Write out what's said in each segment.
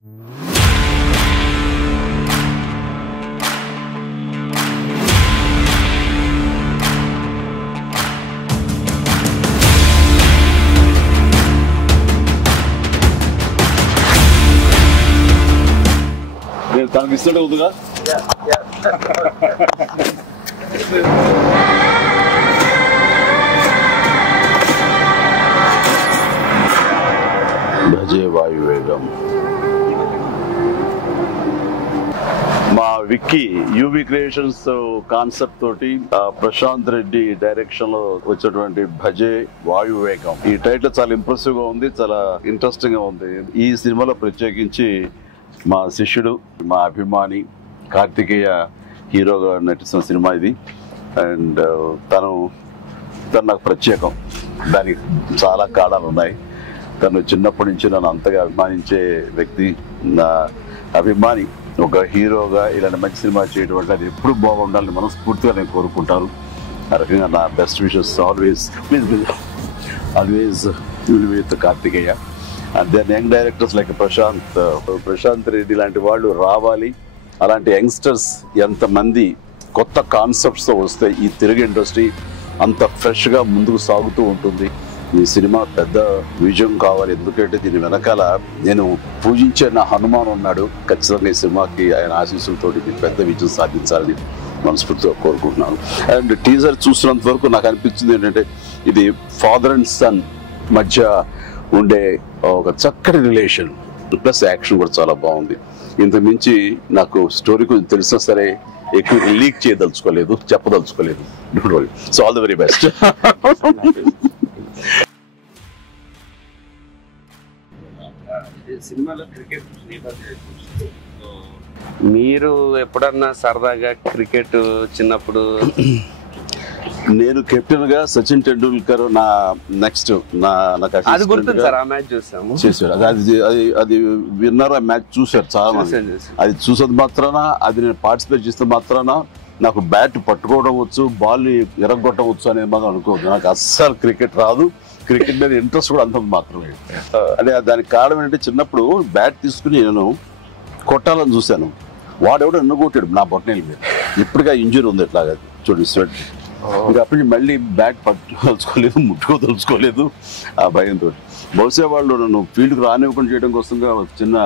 తనకి ఇస్తుంటే ఉందిగా. భజే వాయువేగం. మా విక్కీ యూవి క్రియేషన్స్ కాన్సెప్ట్ తోటి ప్రశాంత్ రెడ్డి డైరెక్షన్ లో వచ్చినటువంటి భజే వాయువేగం ఈ టైటిల్ చాలా ఇంప్రెసివ్ గా ఉంది, చాలా ఇంట్రెస్టింగ్ గా ఉంది. ఈ సినిమాలో ప్రత్యేకించి మా శిష్యుడు, మా అభిమాని కార్తికేయ హీరోగా నటిస్తున్న సినిమా ఇది. అండ్ తను నాకు ప్రత్యేకం. దానికి చాలా కారణాలు ఉన్నాయి. తను చిన్నప్పటి నుంచి నన్ను అంతగా అభిమానించే వ్యక్తి, నా అభిమాని. ఒక హీరోగా ఇలాంటి మంచి సినిమా చేయడం వల్ల అది ఎప్పుడు బాగుండాలని మనస్ఫూర్తిగా నేను కోరుకుంటాను. ఆ రకంగా నా best wishes always with Karthikeya. And then young directors like Prashanth Reddy లాంటి వాళ్ళు రావాలి. అలాంటి యంగ్స్టర్స్ ఎంతమంది కొత్త కాన్సెప్ట్స్తో వస్తే ఈ తెలుగు ఇండస్ట్రీ అంత ఫ్రెష్గా ముందుకు సాగుతూ ఉంటుంది. ఈ సినిమా పెద్ద విజయం కావాలి. ఎందుకంటే దీని వెనకాల నేను పూజించే నా హనుమాన్ ఉన్నాడు. ఖచ్చితంగా ఈ సినిమాకి ఆయన ఆశీస్సులతోటి పెద్ద విజయం సాధించాలని మనస్ఫూర్తిగా కోరుకుంటున్నాను. అండ్ టీజర్ చూసినంత వరకు నాకు అనిపించింది ఏంటంటే ఇది ఫాదర్ అండ్ సన్ మధ్య ఉండే ఒక చక్కటి రిలేషన్, ప్లస్ యాక్షన్ కూడా చాలా బాగుంది. ఇంతకు మించి నాకు స్టోరీ కొంచెం తెలిసినా సరే ఎక్కువ లీక్ చేయదలుచుకోలేదు, చెప్పదలుచుకోలేదు. Don't worry. So all the very best. మీరు ఎప్పుడన్నా సరదాగా క్రికెట్ చిన్నప్పుడు? నేను కెప్టెన్ గా సచిన్ టెండూల్కర్ నా నెక్స్ట్ అది గుర్తుంది సార్. ఆ మ్యాచ్ చూసాము, చేశారు. అది విన్నర్. ఆ మ్యాచ్ చూశారు చాలా మంది. అది చూసేది మాత్రాన, అది నేను పార్టిసిపేట్ చేస్తే మాత్రాన నాకు బ్యాట్ పట్టుకోవడం వచ్చు, బాల్ ఎరగొట్టడం వచ్చు అనేది మాత్రం అనుకోవద్దు. నాకు అస్సలు క్రికెట్ రాదు. క్రికెట్ మీద ఇంట్రెస్ట్ కూడా అంత మాత్రమే. అంటే దానికి కారణం ఏంటంటే చిన్నప్పుడు బ్యాట్ తీసుకుని నేను కొట్టాలని చూశాను. వాడెవడో ఎన్నుకొట్టాడు నా బొట్టనేల మీద. ఇప్పటిగా ఇంజరీ ఉంది ఎట్లాగా చూడండి స్వెట్. ఇంకా అప్పటి మళ్ళీ బ్యాట్ పట్టుకోదలుచుకోలేదు, ముట్టుకోదలుచుకోలేదు ఆ భయంతో. బహుశా వాళ్ళు నన్ను ఫీల్డ్కి రానివ్వకుండా చేయడం కోసంగా చిన్న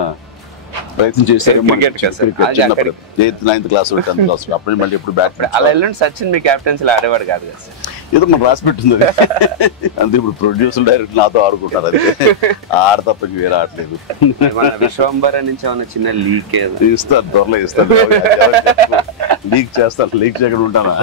ప్రయత్నం చేశారు. చిన్నప్పుడు 8th 9th class 10th class. అప్పటి మళ్ళీ ఎప్పుడు బ్యాట్ అలా వెళ్ళండి. సచిన్ మీ క్యాప్టెన్సీలో ఆడేవాడు కాదు కదా సార్? ఏదో మనం రాసి పెట్టింది అంతే. ఇప్పుడు ప్రొడ్యూసర్ డైరెక్ట్ నాతో ఆడుకుంటారు. అది ఆడ తప్ప వేరే ఆడలేదు. విశ్వంబర నుంచి ఏమన్నా చిన్న లీక్ ఇస్తారు, దొరలో ఇస్తారు. లీక్ చేస్తాను, లీక్ చేయకుండా ఉంటానా?